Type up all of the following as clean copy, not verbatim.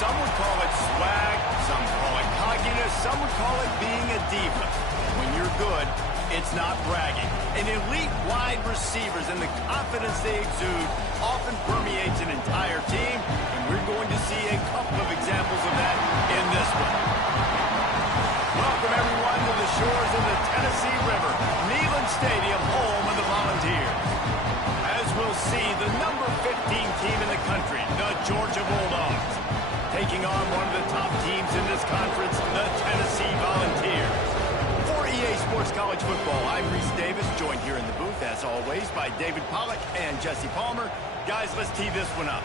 Some would call it swag, some call it cockiness, some would call it being a diva. When you're good, it's not bragging. And elite wide receivers and the confidence they exude often permeates an entire team, and we're going to see a couple of examples of that in this one. Welcome, everyone, to the shores of the Tennessee River, Neyland Stadium, home of the Volunteers. As we'll see, the number 15 team in the country, the Georgia Bulldogs, taking on one of the top teams in this conference, the Tennessee Volunteers. For EA Sports College Football, I'm Reese Davis, joined here in the booth, as always, by David Pollack and Jesse Palmer. Guys, let's tee this one up.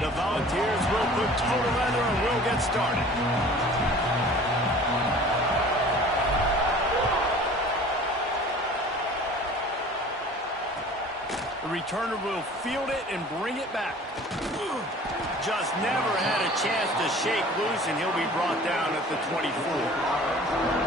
The Volunteers will put total leather and we'll get started. The returner will field it and bring it back. Just never had a chance to shake loose, and he'll be brought down at the 24.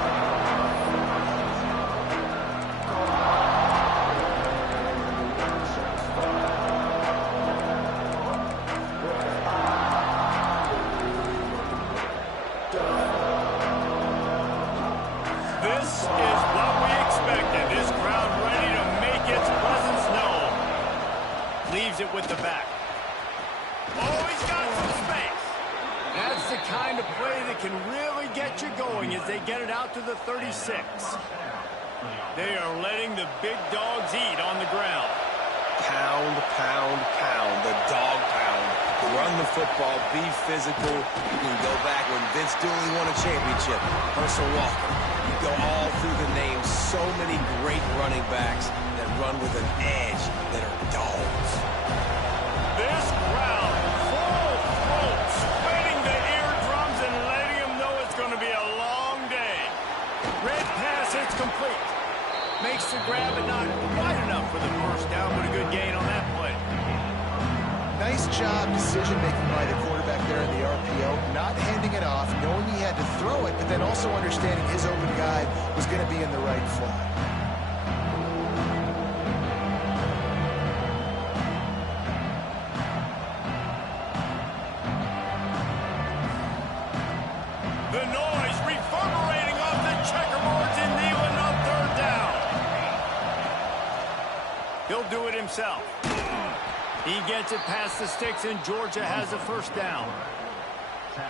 It with the back. Oh, he's got some space. That's the kind of play that can really get you going as they get it out to the 36. They are letting the big dogs eat on the ground. Pound, pound, pound. The dog pound. Run the football. Be physical. You can go back when Vince Dooley won a championship. Herschel Walker. You go all through the names. So many great running backs that run with an edge that are dogs. This crowd, full throat, sweating the eardrums and letting them know it's going to be a long day. Red pass, it's complete. Makes the grab, but not quite enough for the first down, but a good gain on that play. Nice job decision-making by the quarterback there in the RPO, not handing it off, knowing he had to throw it, but then also understanding his open guy was going to be in the right flat. The noise reverberating off the checkerboards in Neyland on third down. He'll do it himself. He gets it past the sticks, and Georgia has a first down.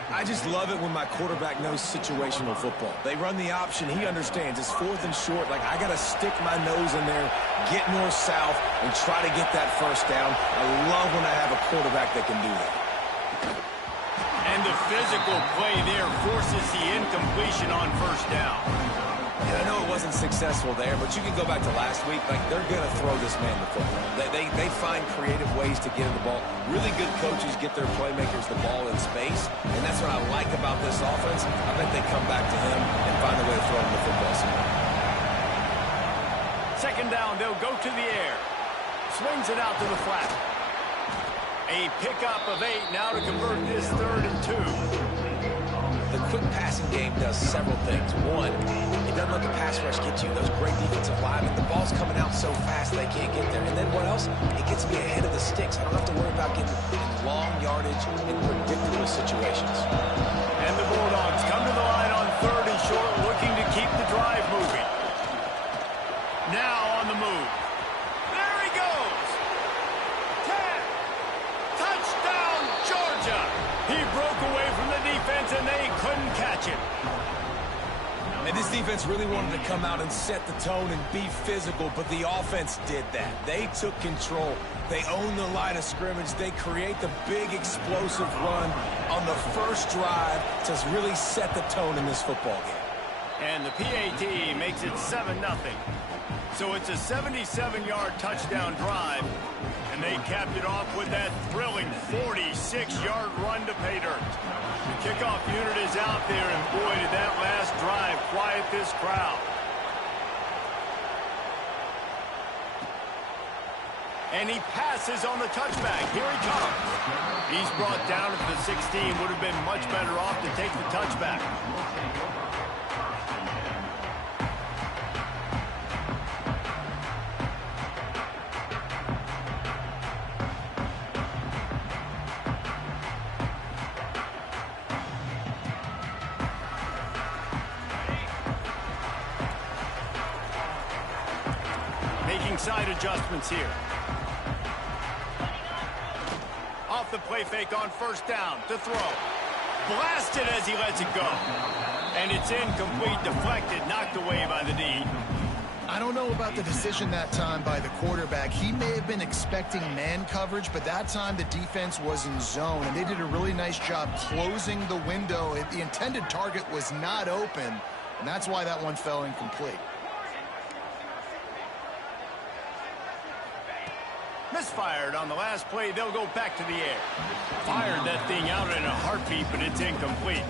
I just love it when my quarterback knows situational football. They run the option. He understands. It's fourth and short. Like, I got to stick my nose in there, get north-south, and try to get that first down. I love when I have a quarterback that can do that. And the physical play there forces the incompletion on first down. Yeah, I know it wasn't successful there, but you can go back to last week. Like, they're going to throw this man the football. They find creative ways to get him the ball. Really good coaches get their playmakers the ball in space, and that's what I like about this offense. I bet they come back to him and find a way to throw him the football somewhere. Second down, they'll go to the air. Swings it out to the flat. A pickup of 8 now to convert this 3rd and 2. The quick passing game does several things. One, it doesn't let the pass rush get you. Those great defensive linemen, the ball's coming out so fast they can't get there. And then what else? It gets me ahead of the sticks. I don't have to worry about getting in long yardage in predictable situations. And the Bulldogs come to the line on 3rd and short, looking to keep the drive moving. Now on the move. There he goes. 10. Touchdown, Georgia. He broke away from the defense, and they couldn't catch him. And this defense really wanted to come out and set the tone and be physical, but the offense did that. They took control. They owned the line of scrimmage. They create the big explosive run on the first drive to really set the tone in this football game. And the PAT makes it 7-0. So it's a 77-yard touchdown drive, and they capped it off with that thrilling 46-yard run to pay dirt. The kickoff unit is out there, and boy, did that last drive quiet this crowd. And he passes on the touchback. Here he comes. He's brought down at the 16. Would have been much better off to take the touchback. Making side adjustments here. Off the play fake on first down to throw. Blasted as he lets it go. And it's incomplete, deflected, knocked away by the D. I don't know about the decision that time by the quarterback. He may have been expecting man coverage, but that time the defense was in zone, and they did a really nice job closing the window. The intended target was not open, and that's why that one fell incomplete. Misfired on the last play. They'll go back to the air. Fired that thing out in a heartbeat, but it's incomplete.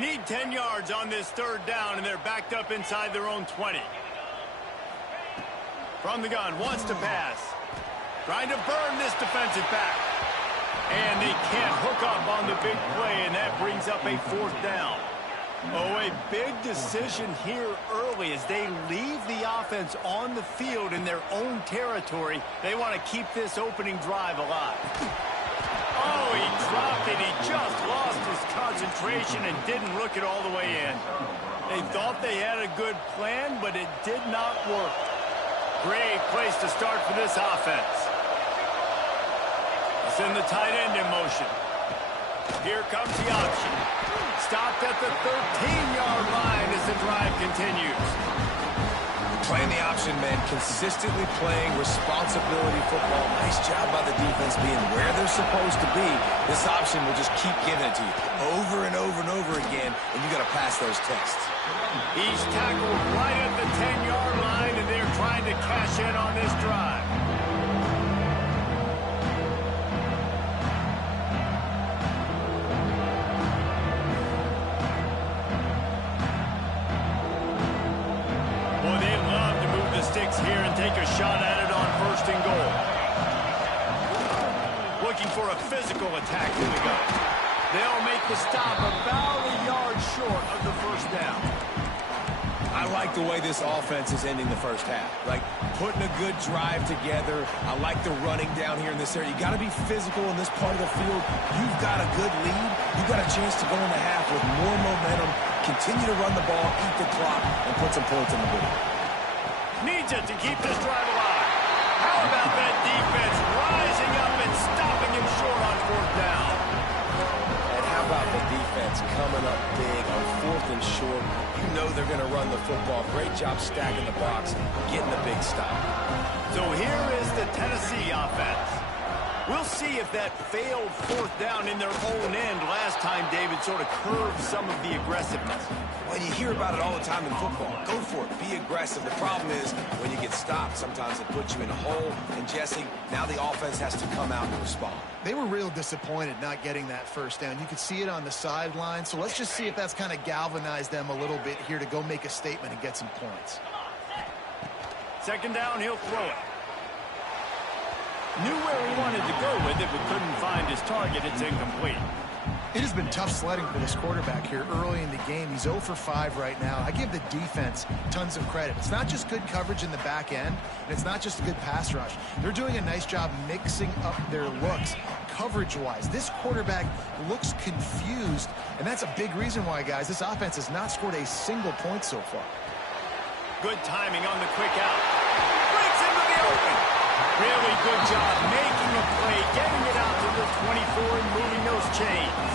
Need 10 yards on this third down, and they're backed up inside their own 20. From the gun, wants to pass. Trying to burn this defensive back. And they can't hook up on the big play, and that brings up a fourth down. Oh, a big decision here early as they leave the offense on the field in their own territory. They want to keep this opening drive alive. Oh, he dropped it. He just lost his concentration and didn't look it all the way in. They thought they had a good plan, but it did not work. Great place to start for this offense. Send the tight end in motion. Here comes the option. Stopped at the 13-yard line as the drive continues. Playing the option, man. Consistently playing responsibility football. Nice job by the defense being where they're supposed to be. This option will just keep giving it to you over and over and over again, and you got to pass those tests. He's tackled right at the 10-yard line, and they're trying to cash in on this drive. Here and take a shot at it on first and goal. Looking for a physical attack in the gun. They'll make the stop about a yard short of the first down. I like the way this offense is ending the first half. Like, putting a good drive together. I like the running down here in this area. You got to be physical in this part of the field. You've got a good lead. You've got a chance to go in the half with more momentum, continue to run the ball, eat the clock, and put some points on the board. Needs it to keep this drive alive. How about that defense rising up and stopping him short on fourth down? And how about the defense coming up big on fourth and short? You know they're going to run the football. Great job stacking the box, getting the big stop. So here is the Tennessee offense. We'll see if that failed fourth down in their own end last time, David, sort of curved some of the aggressiveness. Well, you hear about it all the time in football. Go for it. Be aggressive. The problem is when you get stopped, sometimes it puts you in a hole. And, Jesse, now the offense has to come out and respond. They were real disappointed not getting that first down. You could see it on the sideline. So let's just see if that's kind of galvanized them a little bit here to go make a statement and get some points. Second down, he'll throw it. Knew where he wanted to go with it, but couldn't find his target. It's incomplete. It has been tough sledding for this quarterback here early in the game. He's 0 for 5 right now. I give the defense tons of credit. It's not just good coverage in the back end, and it's not just a good pass rush. They're doing a nice job mixing up their looks coverage-wise. This quarterback looks confused, and that's a big reason why, guys, this offense has not scored a single point so far. Good timing on the quick out. Breaks into the open. Really good job making a play, getting it out to the 24 and moving those chains.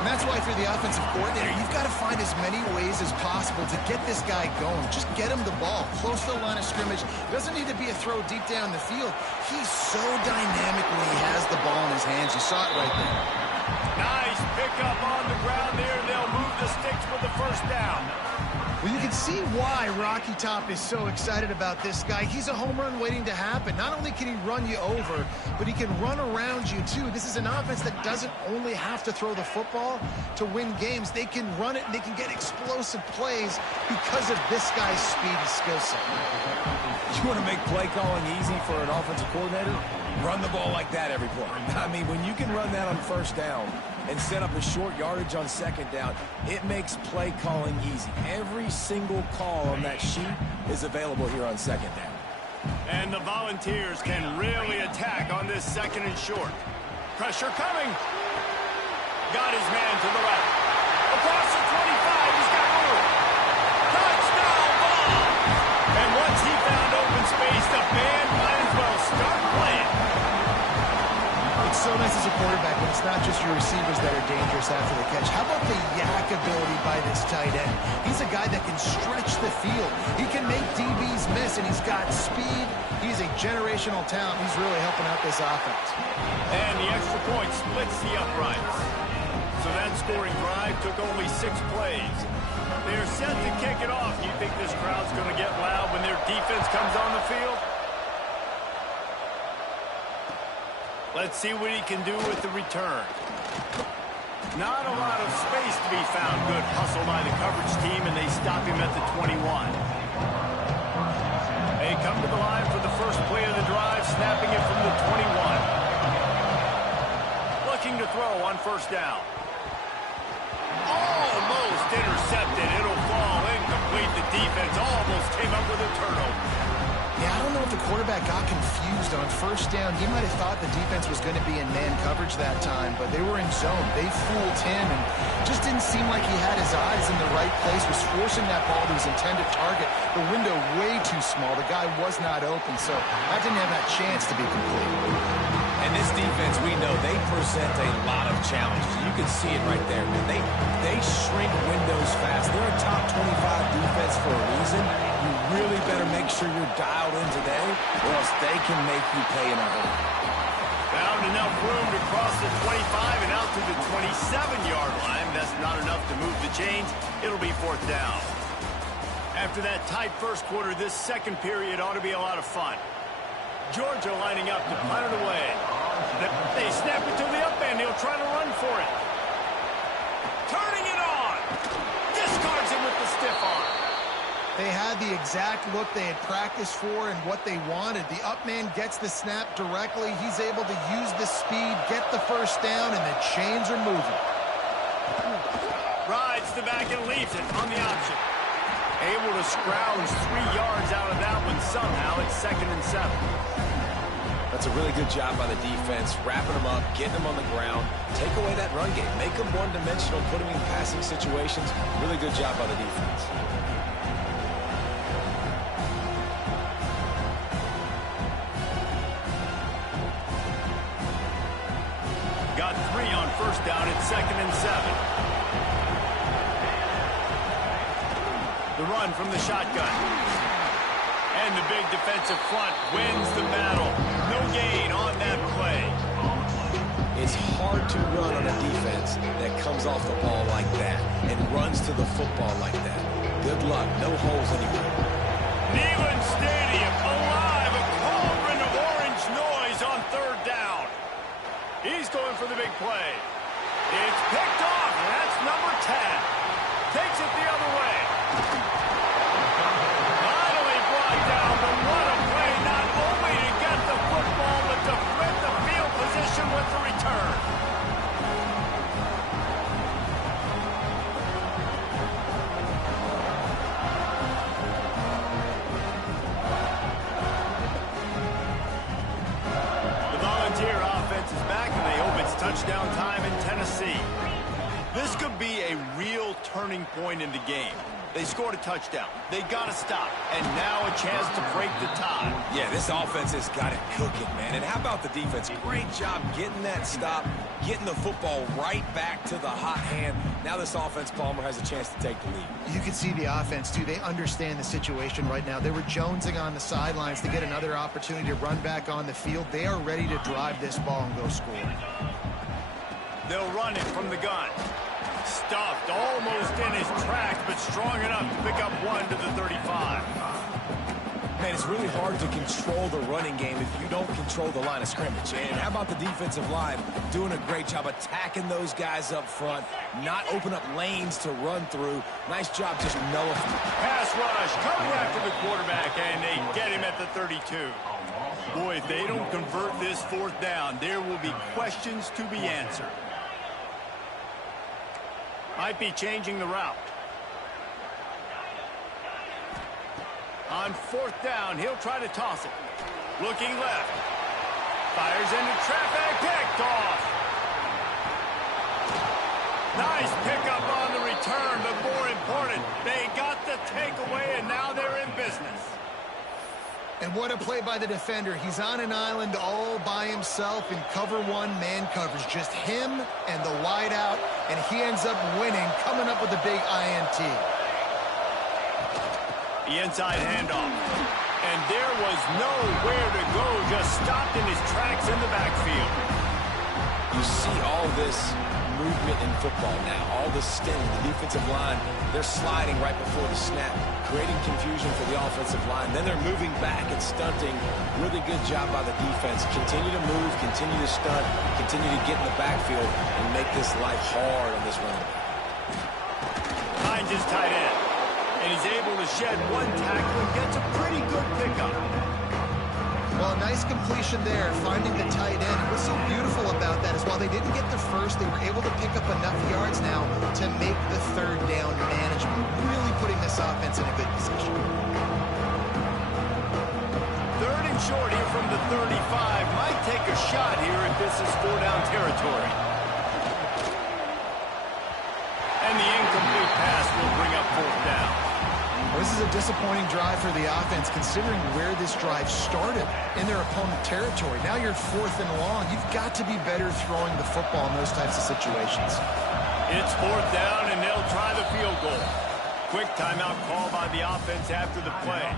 And that's why, if you're the offensive coordinator, you've got to find as many ways as possible to get this guy going. Just get him the ball close to the line of scrimmage. It doesn't need to be a throw deep down the field. He's so dynamic when he has the ball in his hands. You saw it right there. Nice pickup on the ground there. They'll move the sticks with the first down. Well, you can see why Rocky Top is so excited about this guy. He's a home run waiting to happen. Not only can he run you over, but he can run around you, too. This is an offense that doesn't only have to throw the football to win games. They can run it, and they can get explosive plays because of this guy's speed and skill set. You want to make play calling easy for an offensive coordinator? Run the ball like that every play. I mean, when you can run that on first down and set up a short yardage on second down, it makes play calling easy. Every single call on that sheet is available here on second down. And the Volunteers can really attack on this second and short. Pressure coming. Got his man to the left. Across the 25, he's got room. Touchdown ball! And once he found open space, the band might as well start playing. It's so nice as a quarterback when it's not just your receivers that are dangerous after the catch. How about the yak ability by this tight end? He's a guy that can stretch the field. He can make DBs miss, and he's got speed. He's a generational talent. He's really helping out this offense. And the extra point splits the uprights. So that scoring drive took only 6 plays. They're set to kick it off. You think this crowd's going to get loud when their defense comes on the field? Let's see what he can do with the return. Not a lot of space to be found. Good hustle by the coverage team, and they stop him at the 21. They come to the line for the first play of the drive, snapping it from the 21. Looking to throw on first down. Almost intercepted. It'll fall incomplete. The defense almost came up with a turnover. Yeah, I don't know if the quarterback got confused on first down. He might have thought the defense was going to be in man coverage that time, but they were in zone. They fooled him, and just didn't seem like he had his eyes in the right place, was forcing that ball to his intended target. The window way too small. The guy was not open, so that didn't have that chance to be complete. And this defense, we know, they present a lot of challenges. You can see it right there, man. They shrink windows fast. They're a top 25 defense for a reason. You really better make sure you're dialed in today, or else they can make you pay in a hurry. Found enough room to cross the 25 and out to the 27-yard line. That's not enough to move the chains. It'll be fourth down. After that tight first quarter, this second period ought to be a lot of fun. Georgia lining up to punt it away. They snap it to the up end. He'll try to run for it. Turning it on. Discards him with the stiff arm. They had the exact look they had practiced for and what they wanted. The up man gets the snap directly. He's able to use the speed, get the first down, and the chains are moving. Rides the back and leaves it on the option. Able to scrounge 3 yards out of that one somehow. It's 2nd and 7. That's a really good job by the defense, wrapping them up, getting them on the ground, take away that run game, make them one-dimensional, put them in passing situations. Really good job by the defense. Got 3 on first down. It's 2nd and 7. The run from the shotgun. And the big defensive front wins the battle. No gain on that play. It's hard to run on a defense that comes off the ball like that and runs to the football like that. Good luck. No holes anywhere. Neyland Stadium alive. A cauldron of orange noise on third down. He's going for the big play. It's picked off, and that's number 10. Takes it the other way. Finally brought down, but what a play, not only to get the football, but to flip the field position with the return. The Volunteer offense is back, and they hope it's touchdown time in Tennessee. This could be a real turning point in the game. They scored a touchdown. They got to stop. And now a chance to break the tie. Yeah, this offense has got it cooking, man. And how about the defense? Great job getting that stop, getting the football right back to the hot hand. Now this offense, Palmer, has a chance to take the lead. You can see the offense, too. They understand the situation right now. They were jonesing on the sidelines to get another opportunity to run back on the field. They are ready to drive this ball and go score. They'll run it from the gun. Stuffed almost in his tracks, but strong enough to pick up 1 to the 35. Man, it's really hard to control the running game if you don't control the line of scrimmage. And how about the defensive line doing a great job attacking those guys up front, not open up lanes to run through. Nice job just nullifying. Pass rush coming after the quarterback, and they get him at the 32. Boy, if they don't convert this 4th down, there will be questions to be answered. Might be changing the route. On 4th down, he'll try to toss it. Looking left. Fires into traffic, picked off. Nice pickup on the return, but more important, they got the takeaway, and now they're in business. And what a play by the defender. He's on an island all by himself in cover 1 man coverage. Just him and the wide out, and he ends up winning, coming up with a big INT. The inside handoff. And there was nowhere to go, just stopped in his tracks in the backfield. You see all this movement in football now, all the stint, the defensive line, they're sliding right before the snap, creating confusion for the offensive line. Then they're moving back and stunting. Really good job by the defense. Continue to move, continue to stunt, continue to get in the backfield and make this life hard on this running back. Finds his tight end. And he's able to shed 1 tackle and gets a pretty good pickup. Well, nice completion there, finding the tight end. What's so beautiful about that is while they didn't get the first, they were able to pick up enough yards now to make the 3rd down manageable, really putting this offense in a good position. 3rd and short here from the 35. Might take a shot here if this is 4-down territory. And the incomplete pass will bring up 4th down. This is a disappointing drive for the offense, considering where this drive started in their opponent territory. Now you're 4th and long. You've got to be better throwing the football in those types of situations. It's 4th down, and they'll try the field goal. Quick timeout call by the offense after the play.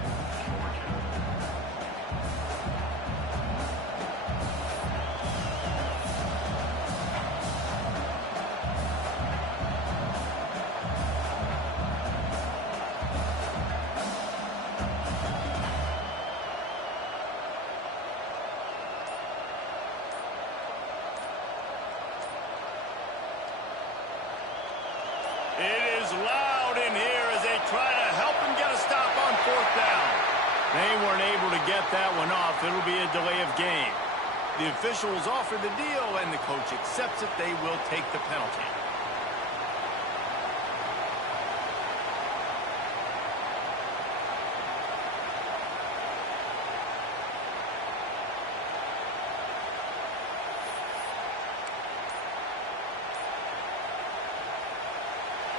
It is loud in here as they try to help him get a stop on 4th down. They weren't able to get that one off. It'll be a delay of game. The officials offer the deal, and the coach accepts it. They will take the penalty.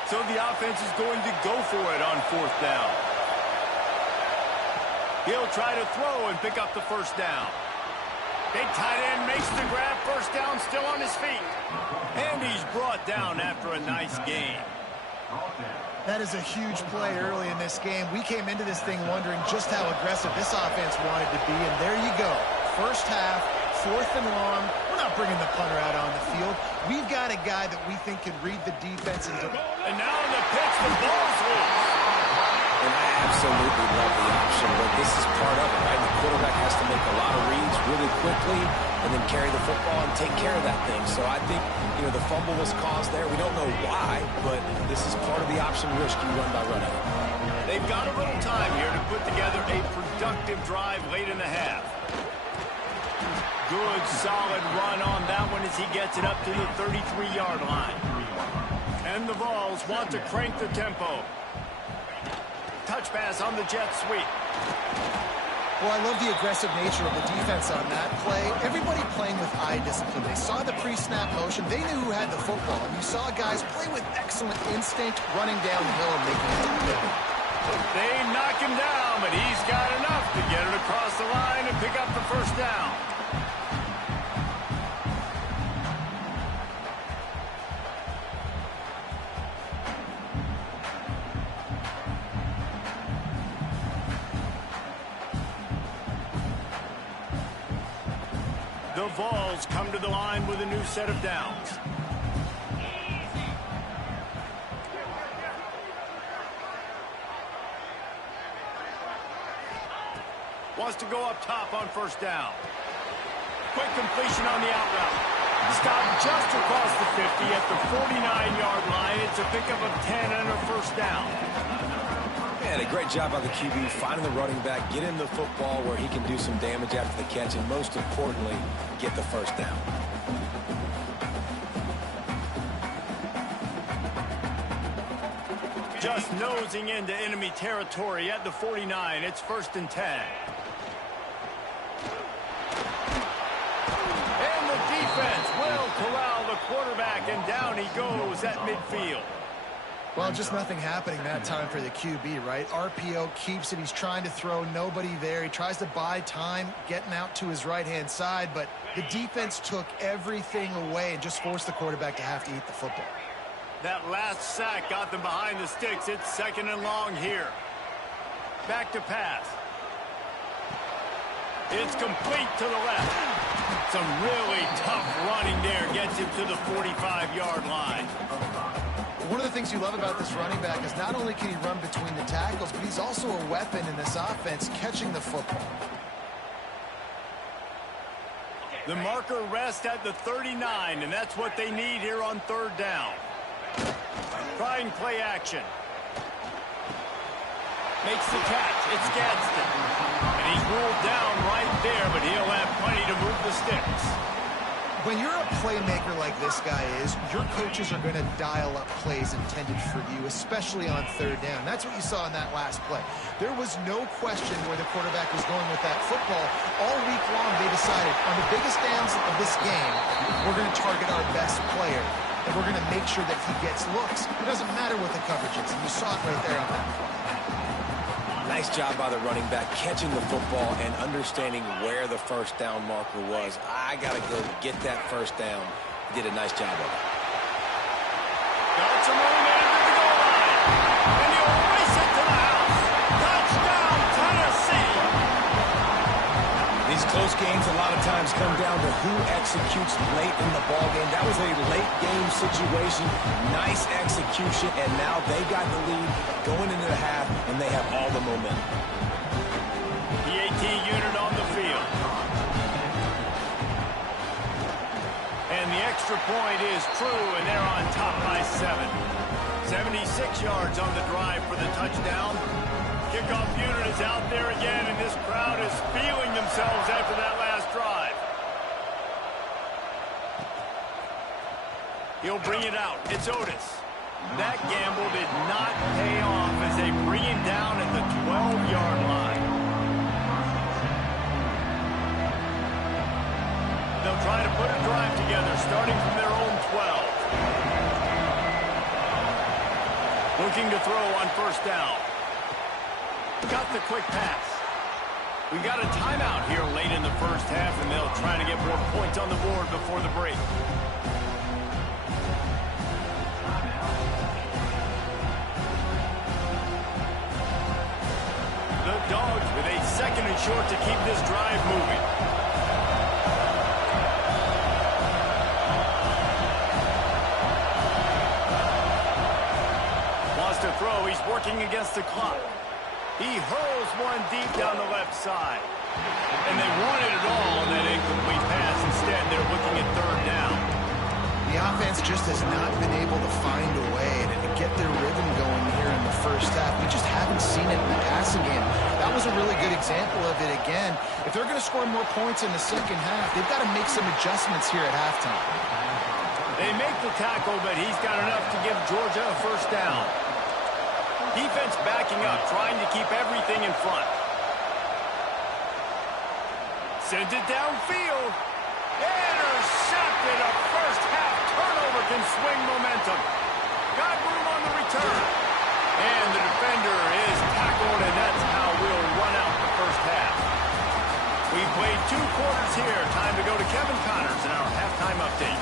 So the offense is going to go for it on 4th down. He'll try to throw and pick up the 1st down. Big tight end makes the grab. 1st down, still on his feet. And he's brought down after a nice gain. That is a huge play early in this game. We came into this thing wondering just how aggressive this offense wanted to be, and there you go. 1st half, 4th and long. We're not bringing the punter out on the field. We've got a guy that we think can read the defense. And now in the pitch, the ball's loose. And I absolutely love the option, but this is part of it, right? The quarterback has to make a lot of reads really quickly and then carry the football and take care of that thing. So I think, you know, the fumble was caused there. We don't know why, but this is part of the option risk you run by running. They've got a little time here to put together a productive drive late in the half. Good, solid run on that one as he gets it up to the 33-yard line. And the Vols want to crank the tempo. Touch pass on the jet sweep. Well, I love the aggressive nature of the defense on that play. Everybody playing with eye discipline. They saw the pre-snap motion. They knew who had the football. And you saw guys play with excellent instinct, running down the hill and making it to the They knock him down, but he's got enough to get it across the line and pick up the 1st down. The Vols come to the line with a new set of downs. Wants to go up top on first down. Quick completion on the out route. Stopped just across the 50 at the 49-yard line. It's a pickup of 10 and a first down. And a great job by the QB finding the running back, get him the football where he can do some damage after the catch, and most importantly, get the first down. Just nosing into enemy territory at the 49. It's 1st and 10. And the defense will corral the quarterback, and down he goes at midfield. Well, just nothing happening that time for the QB, right? RPO keeps it. He's trying to throw, nobody there. He tries to buy time, getting out to his right-hand side, but the defense took everything away and just forced the quarterback to have to eat the football. That last sack got them behind the sticks. It's 2nd and long here. Back to pass. It's complete to the left. Some really tough running there. Gets him to the 45-yard line. One of the things you love about this running back is not only can he run between the tackles, but he's also a weapon in this offense, catching the football. The marker rests at the 39, and that's what they need here on 3rd down. Trying play action. Makes the catch. It's Gadsden. And he's ruled down right there, but he'll have plenty to move the sticks. When you're a playmaker like this guy is, your coaches are going to dial up plays intended for you, especially on 3rd down. That's what you saw in that last play. There was no question where the quarterback was going with that football. All week long, they decided, on the biggest downs of this game, we're going to target our best player, and we're going to make sure that he gets looks. It doesn't matter what the coverage is, and you saw it right there on that play. Nice job by the running back catching the football and understanding where the first down marker was. I got to go get that first down. He did a nice job of it. Got some room in at the goal line. And he'll race it to the house. Touchdown, Tennessee. These close games a lot of times come down to who executes late in the ball game. That was a late game situation. Nice execution, and now they got the lead going into the half, and they have all the momentum. PAT unit on the field. And the extra point is true, and they're on top by 7. 76 yards on the drive for the touchdown. Kickoff unit is out there again, and this crowd is feeling themselves after that last drive. He'll bring it out. It's Otis. That gamble did not pay off as they bring him down at the 12-yard line. They'll try to put a drive together, starting from their own 12. Looking to throw on first down. Got the quick pass. We got a timeout here late in the first half, and they'll try to get more points on the board before the break. The Dogs with a 2nd and short to keep this drive moving. Wants to throw. He's working against the clock. He hurls one deep down the left side. And they wanted it all on that incomplete pass. Instead, they're looking at 3rd down. The offense just has not been able to find a way to get their rhythm going here in the first half. We just haven't seen it in the passing game. That was a really good example of it again. If they're going to score more points in the second half, they've got to make some adjustments here at halftime. They make the tackle, but he's got enough to give Georgia a first down. Defense backing up, trying to keep everything in front. Sends it downfield. Intercepted. A first half turnover can swing momentum. Got room on the return. And the defender is tackled, and that's how we'll run out the first half. We played 2 quarters here. Time to go to Kevin Connors in our halftime update.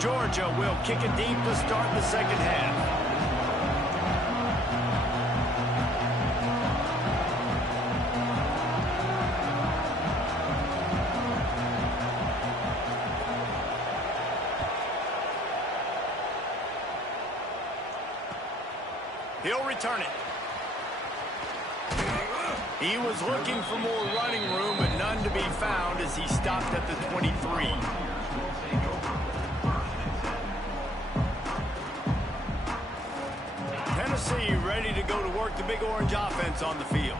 Georgia will kick it deep to start the second half. He'll return it. He was looking for more running room, but none to be found as he stopped at the 23. Tennessee ready to go to work the Big Orange offense on the field.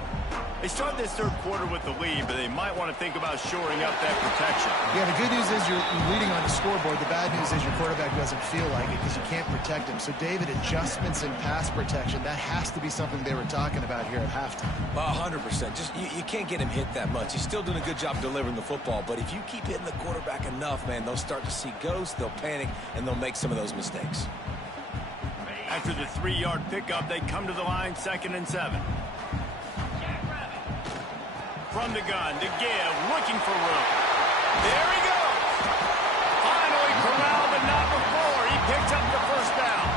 They start this third quarter with the lead, but they might want to think about shoring up that protection. Yeah, the good news is you're leading on the scoreboard. The bad news is your quarterback doesn't feel like it because you can't protect him. So, David, adjustments in pass protection, that has to be something they were talking about here at halftime. 100%. Just you can't get him hit that much. He's still doing a good job delivering the football, but if you keep hitting the quarterback enough, man, they'll start to see ghosts, they'll panic, and they'll make some of those mistakes. After the 3-yard pickup, they come to the line, 2nd and 7. From the gun, to give, looking for room. There he goes. Finally corralled, but not before. He picks up the first down.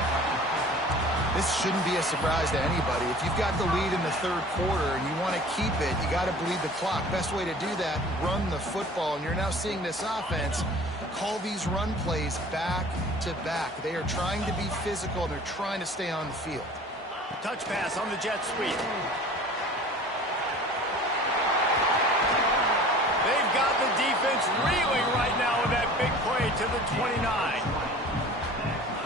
This shouldn't be a surprise to anybody. If you've got the lead in the third quarter and you want to keep it, you got to bleed the clock. Best way to do that, run the football. And you're now seeing this offense call these run plays back to back. They are trying to be physical, and they're trying to stay on the field. Touch pass on the jet sweep. They've got the defense reeling right now with that big play to the 29.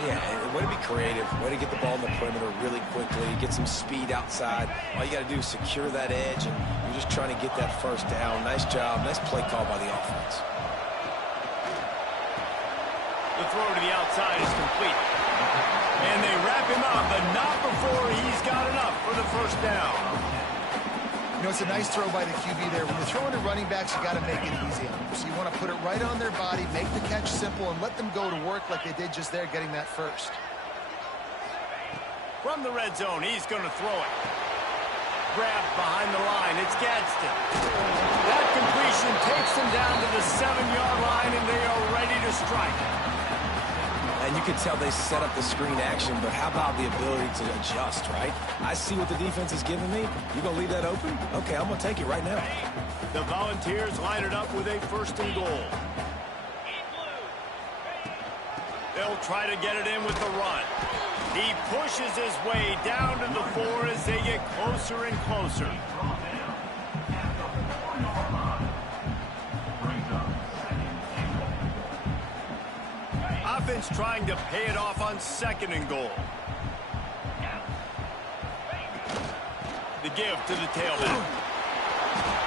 Yeah, and way to be creative, way to get the ball in the perimeter really quickly, get some speed outside. All you got to do is secure that edge, and you're just trying to get that first down. Nice job, nice play call by the offense. The throw to the outside is complete. And they wrap him up, but not before he's got enough for the first down. You know, it's a nice throw by the QB there. When you're throwing to running backs, you got to make it easy on them. So you want to put it right on their body, make the catch simple, and let them go to work like they did just there, getting that first. From the red zone, he's going to throw it. Grabbed behind the line. It's Gadsden. That completion takes them down to the 7-yard line, and they are ready to strike. And you can tell they set up the screen action, but how about the ability to adjust, right? I see what the defense is giving me. You going to leave that open? Okay, I'm going to take it right now. The Volunteers line it up with a 1st and goal. They'll try to get it in with the run. He pushes his way down to the 4 as they get closer and closer. Offense trying to pay it off on 2nd and goal. The give to the tailback.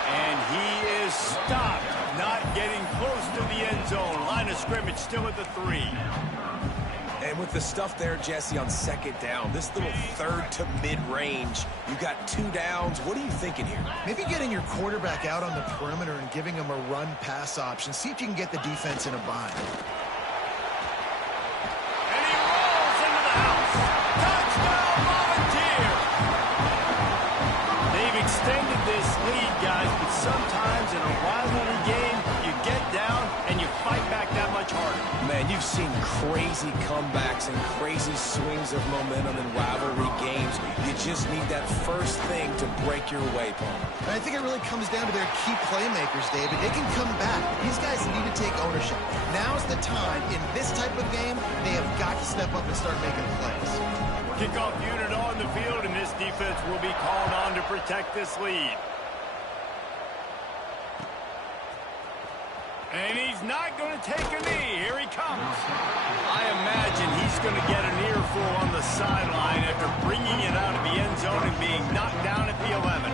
And he is stopped, not getting close to the end zone. Line of scrimmage still at the 3. And with the stuff there, Jesse, on 2nd down, this little 3rd to mid-range, you got 2 downs. What are you thinking here? Maybe getting your quarterback out on the perimeter and giving him a run-pass option. See if you can get the defense in a bind. Extended this lead, guys, but sometimes in a rivalry game, you get down and you fight back that much harder. Man, you've seen crazy comebacks and crazy swings of momentum in rivalry games. You just need that first thing to break your way, Paul. And I think it really comes down to their key playmakers, David. They can come back. These guys need to take ownership. Now's the time. In this type of game, they have got to step up and start making plays. Kickoff unit on the field, and this defense will be called on to protect this lead. And he's not going to take a knee. Here he comes. I imagine he's going to get an earful on the sideline after bringing it out of the end zone and being knocked down at the 11.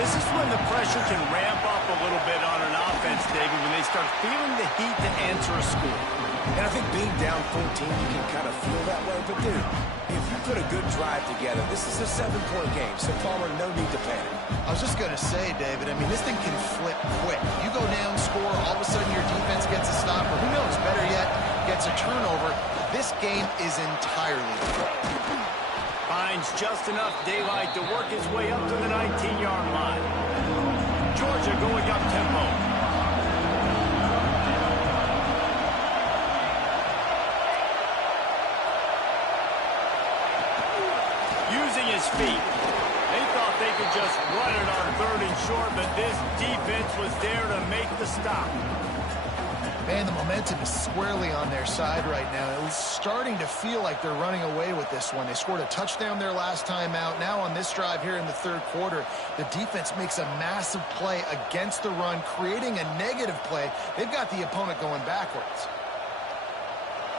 This is when the pressure can ramp up a little bit on an offense, David, when they start feeling the heat to answer a score. And I think being down 14, you can kind of feel that way. But, dude, if you put a good drive together, this is a 7-point game. So, Palmer, no need to panic. I was just going to say, David, I mean, this thing can flip quick. You go down, score, all of a sudden your defense gets a stop, or who knows, better yet, gets a turnover. This game is entirely different. Finds just enough daylight to work his way up to the 19-yard line. Georgia going up tempo. just run it on 3rd and short, but this defense was there to make the stop. Man, the momentum is squarely on their side right now. It was starting to feel like they're running away with this one. They scored a touchdown their last time out. Now on this drive here in the 3rd quarter, the defense makes a massive play against the run, creating a negative play. They've got the opponent going backwards.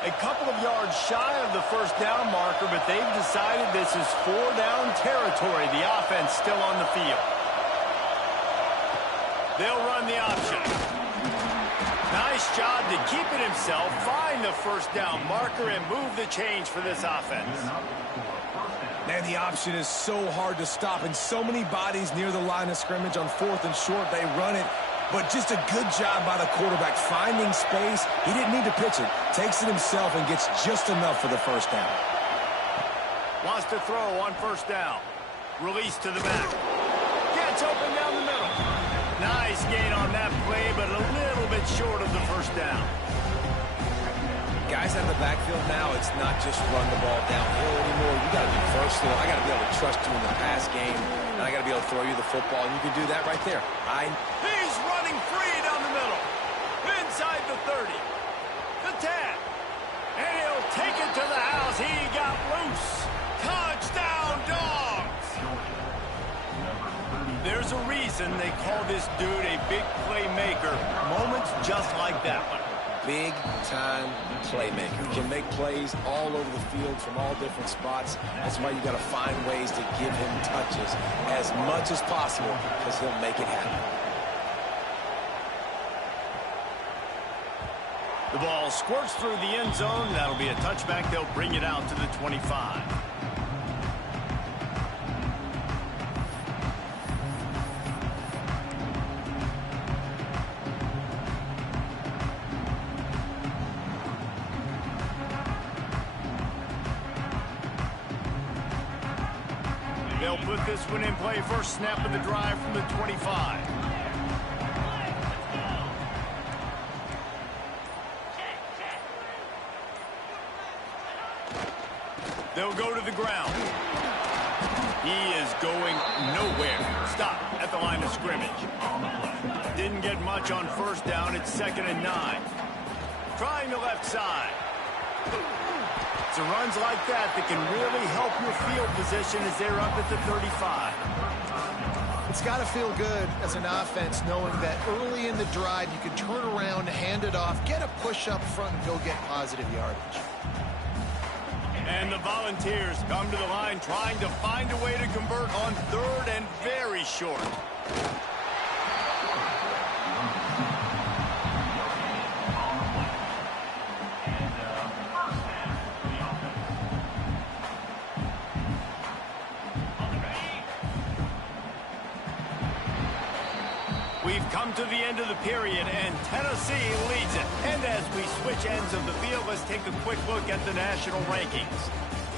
A couple of yards shy of the 1st down marker, but they've decided this is 4-down territory. The offense still on the field. They'll run the option. Nice job to keep it himself, find the 1st down marker, and move the change for this offense. Man, the option is so hard to stop, and so many bodies near the line of scrimmage on 4th and short. They run it, but just a good job by the quarterback finding space. He didn't need to pitch it. Takes it himself and gets just enough for the 1st down. Wants to throw on 1st down. Release to the back. Gets open down the middle. Nice gain on that play, but a little bit short of the 1st down. Guys out of the backfield now, it's not just run the ball downhill anymore. You got to be versatile. I got to be able to trust you in the pass game, and I got to be able to throw you the football, and you can do that right there. He's running free down the middle. Inside the 30. The 10. And he'll take it to the house. He got loose. Touchdown, Dogs! There's a reason they call this dude a big playmaker. Moments just like that one. Big-time playmaker. Can make plays all over the field from all different spots. That's why you got to find ways to give him touches as much as possible, because he'll make it happen. The ball squirts through the end zone. That'll be a touchback. They'll bring it out to the 25. They'll put this one in play. First snap of the drive from the 25. They'll go to the ground. He is going nowhere. Stop at the line of scrimmage. Didn't get much on 1st down. It's 2nd and 9. Trying the left side. It's a runs like that that can really help your field position as they're up at the 35. It's got to feel good as an offense knowing that early in the drive you can turn around, hand it off, get a push up front, and go get positive yardage. And the Volunteers come to the line trying to find a way to convert on 3rd and very short. We've come to the end of the period, and Tennessee leads it. And as we switch ends of the field, let's take a quick look at the national rankings.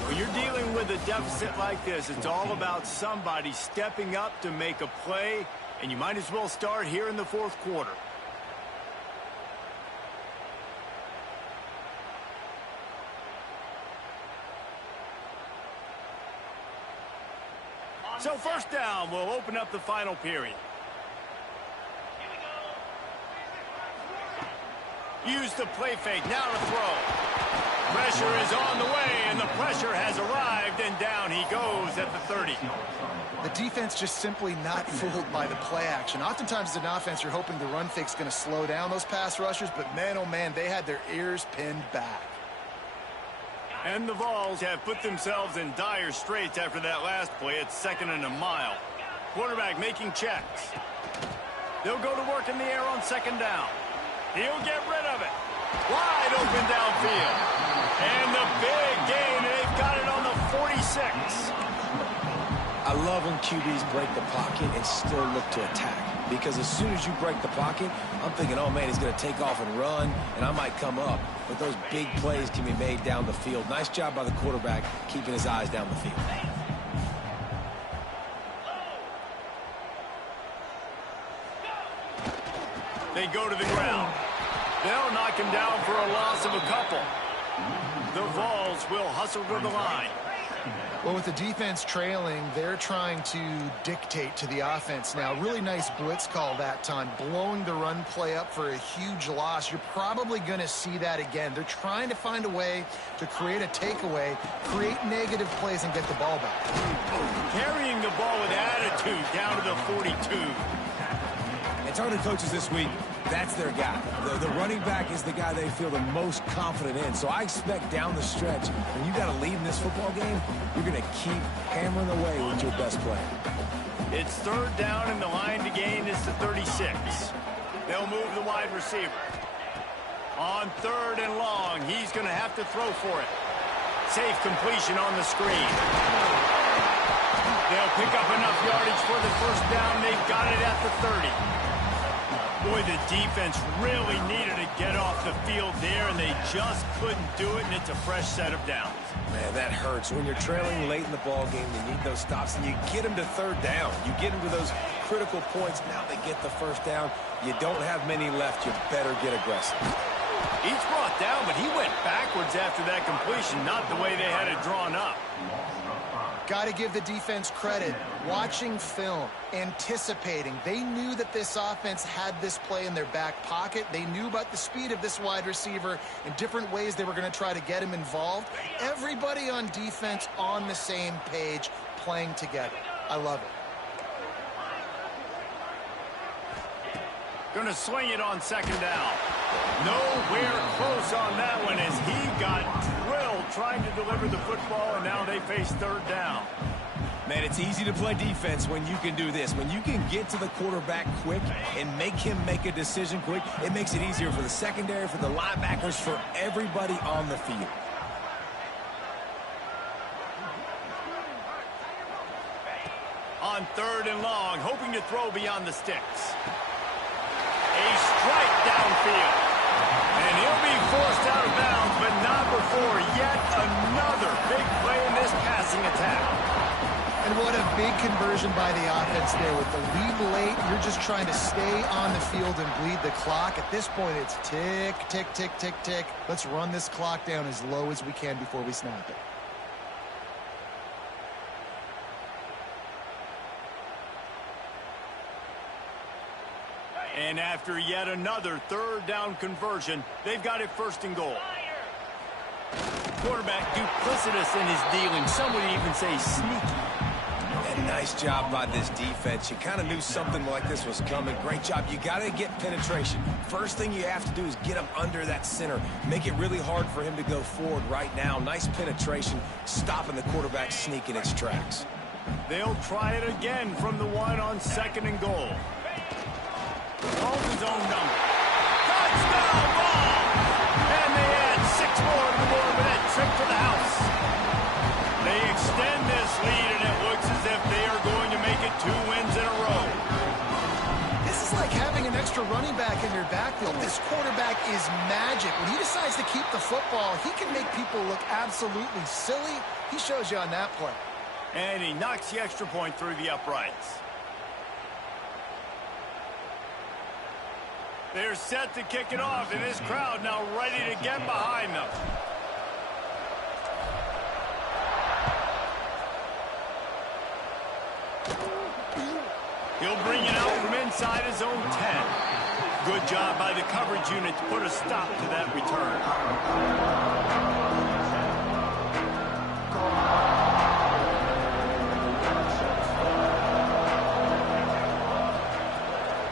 When you're dealing with a deficit like this, it's all about somebody stepping up to make a play, and you might as well start here in the 4th quarter. So 1st down will open up the final period. Use the play fake, now to throw. Pressure is on the way, and the pressure has arrived, and down he goes at the 30. The defense just simply not fooled by the play action. Oftentimes as an offense, you're hoping the run fake's going to slow down those pass rushers, but man, oh man, they had their ears pinned back. And the Vols have put themselves in dire straits after that last play. It's 2nd and a mile. Quarterback making checks. They'll go to work in the air on 2nd down. He'll get rid of it. Wide open downfield. And the big gain, and they've got it on the 46. I love when QBs break the pocket and still look to attack. Because as soon as you break the pocket, I'm thinking, oh, man, he's going to take off and run, and I might come up. But those big plays can be made down the field. Nice job by the quarterback keeping his eyes down the field. They go to the ground. They'll knock him down for a loss of a couple. The Vols will hustle to the line. Well, with the defense trailing, they're trying to dictate to the offense now. Really nice blitz call that time, blowing the run play up for a huge loss. You're probably going to see that again. They're trying to find a way to create a takeaway, create negative plays, and get the ball back. Carrying the ball with attitude down to the 42. And talking to coaches this week, that's their guy. The running back is the guy they feel the most confident in. So I expect down the stretch, when you got a lead in this football game, you're going to keep hammering away with your best player. It's third down, and the line to gain is the 36. They'll move the wide receiver. On third and long, he's going to have to throw for it. Safe completion on the screen. They'll pick up enough yardage for the first down. They've got it at the 30. Boy, the defense really needed to get off the field there, and they just couldn't do it, and it's a fresh set of downs. Man, that hurts. When you're trailing late in the ball game, you need those stops, and you get them to third down. You get them to those critical points. Now they get the first down. You don't have many left. You better get aggressive. He's brought down, but he went backwards after that completion, not the way they had it drawn up. Got to give the defense credit. Watching film, anticipating. They knew that this offense had this play in their back pocket. They knew about the speed of this wide receiver and different ways they were going to try to get him involved. Everybody on defense on the same page, playing together. I love it. Going to swing it on second down. Nowhere close on that one as he got drilled trying to deliver the football, and now they face third down. Man, it's easy to play defense when you can do this. When you can get to the quarterback quick and make him make a decision quick, it makes it easier for the secondary, for the linebackers, for everybody on the field. On third and long, hoping to throw beyond the sticks. A strike downfield. And he'll be forced out of bounds, but not before yet another big play in this passing attack. And what a big conversion by the offense there. With the lead late, you're just trying to stay on the field and bleed the clock. At this point, it's tick, tick, tick, tick, tick. Let's run this clock down as low as we can before we snap it. And after yet another third down conversion, they've got it first and goal. Quarterback duplicitous in his dealing. Some would even say sneaky. And nice job by this defense. You kind of knew something like this was coming. Great job. You got to get penetration. First thing you have to do is get him under that center. Make it really hard for him to go forward right now. Nice penetration, stopping the quarterback sneak in its tracks. They'll try it again from the one on second and goal. Calls his own number. Touchdown ball! And they add 6 more to the board with that trip to the house. They extend this lead, and it looks as if they are going to make it 2 wins in a row. This is like having an extra running back in your backfield. This quarterback is magic. When he decides to keep the football, he can make people look absolutely silly. He shows you on that play. And he knocks the extra point through the uprights. They're set to kick it off, and this crowd now ready to get behind them. He'll bring it out from inside his own 10. Good job by the coverage unit to put a stop to that return.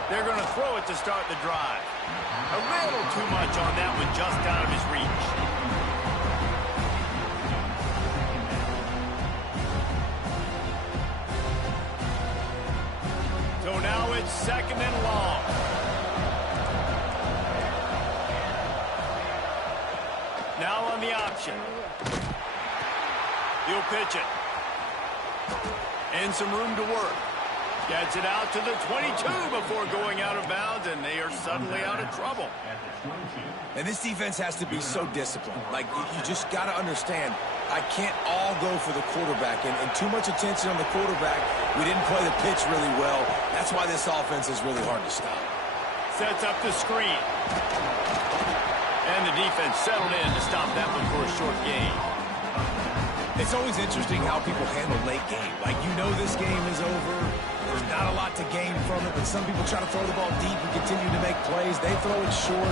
They're going to throw it to start the drive. A little too much on that one, just out of his reach. So now it's second and long. Now on the option. He'll pitch it. And some room to work. Gets it out to the 22 before going out of bounds, and they are suddenly out of trouble. And this defense has to be so disciplined. Like, you just got to understand, I can't all go for the quarterback, and too much attention on the quarterback. We didn't play the pitch really well. That's why this offense is really hard to stop. Sets up the screen. And the defense settled in to stop that one for a short gain. It's always interesting how people handle late game. Like, you know this game is over. There's not a lot to gain from it, but some people try to throw the ball deep and continue to make plays. They throw it short.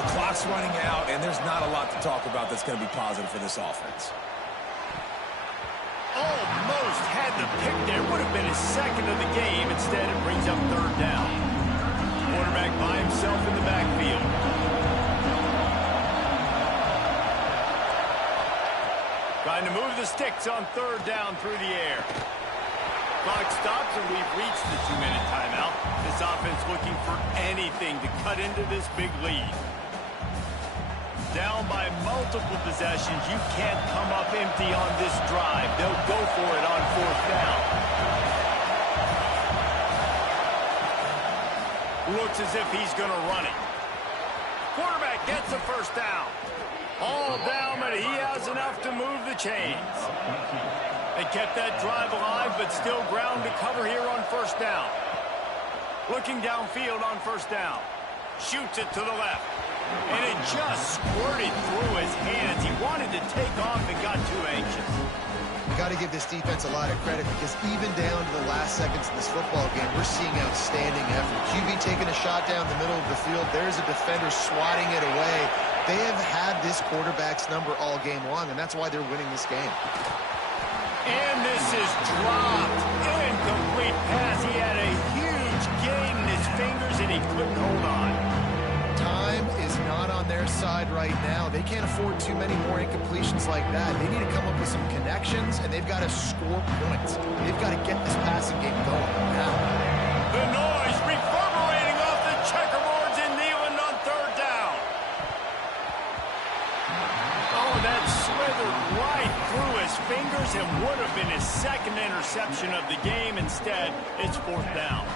The clock's running out, and there's not a lot to talk about that's going to be positive for this offense. Almost had the pick there. Would have been his second of the game. Instead, it brings up third down. Quarterback by himself in the backfield. Trying to move the sticks on third down through the air. Clock stops, and we've reached the 2-minute timeout. This offense looking for anything to cut into this big lead. Down by multiple possessions, you can't come up empty on this drive. They'll go for it on fourth down. Looks as if he's going to run it. Quarterback gets a first down. All down, but he has enough to move the chains. They kept that drive alive, but still ground to cover here on first down. Looking downfield on first down. Shoots it to the left. And it just squirted through his hands. He wanted to take off and got too anxious. Got to give this defense a lot of credit because even down to the last seconds of this football game, we're seeing outstanding effort. QB taking a shot down the middle of the field. There's a defender swatting it away. They have had this quarterback's number all game long, and that's why they're winning this game. And this is dropped. Incomplete pass. He had a huge gain in his fingers, and he couldn't hold on. Time is not on their side right now. They can't afford too many more incompletions like that. They need to come up with some connections, and they've got to score points. They've got to get this passing game going now. The noise reverberating off the checkerboards in Neyland on third down. Oh, that slithered right through his fingers and would have been his second interception of the game. Instead, it's fourth down.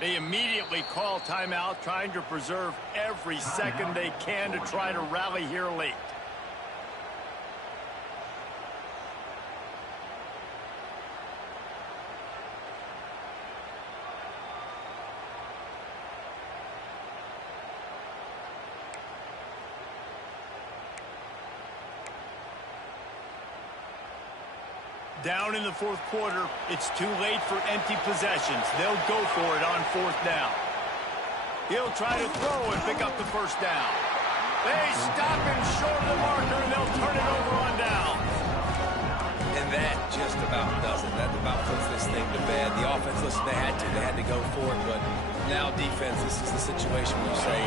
They immediately call timeout, trying to preserve every second they can to try to rally here late. Down in the fourth quarter, it's too late for empty possessions. They'll go for it on fourth down. He'll try to throw and pick up the first down. They stop him short of the marker, and they'll turn it over on down. And that just about does it. That about puts this thing to bed. The offense, listen, they had to go for it, but now defense, this is the situation where you say,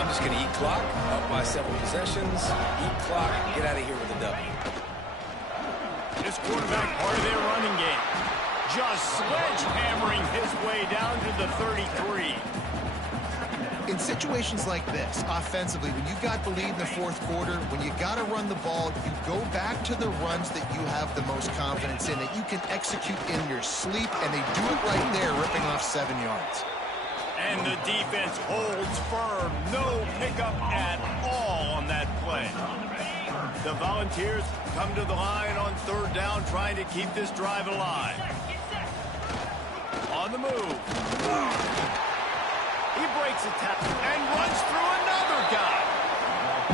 I'm just going to eat clock, up by several possessions, eat clock, get out of here with a W. This quarterback, part of their running game, just sledgehammering his way down to the 33. In situations like this, offensively, when you got the lead in the fourth quarter, when you got to run the ball, you go back to the runs that you have the most confidence in, that you can execute in your sleep, and they do it right there, ripping off 7 yards. And the defense holds firm. No pickup at all on that play. The Volunteers come to the line on third down, trying to keep this drive alive. On the move. He breaks a tackle and runs through another guy.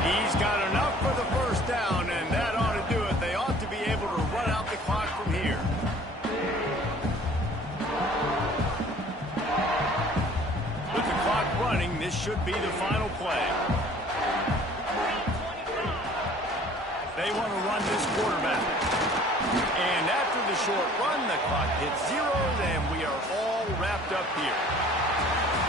He's got enough for the first down, and that ought to do it. They ought to be able to run out the clock from here. With the clock running, this should be the final play. They want to run this quarterback. And after the short run, the clock hits zeros, and we are all wrapped up here.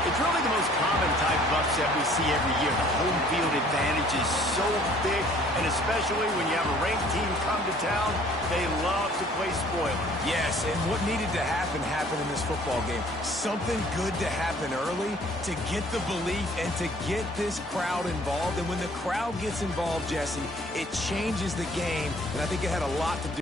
It's really the most common type of upset we see every year. The home field advantage is so big, and especially when you have a ranked team come to town, they love to play spoiler. Yes, and what needed to happen happened in this football game. Something good to happen early to get the belief and to get this crowd involved. And when the crowd gets involved, Jesse, it changes the game, and I think it had a lot to do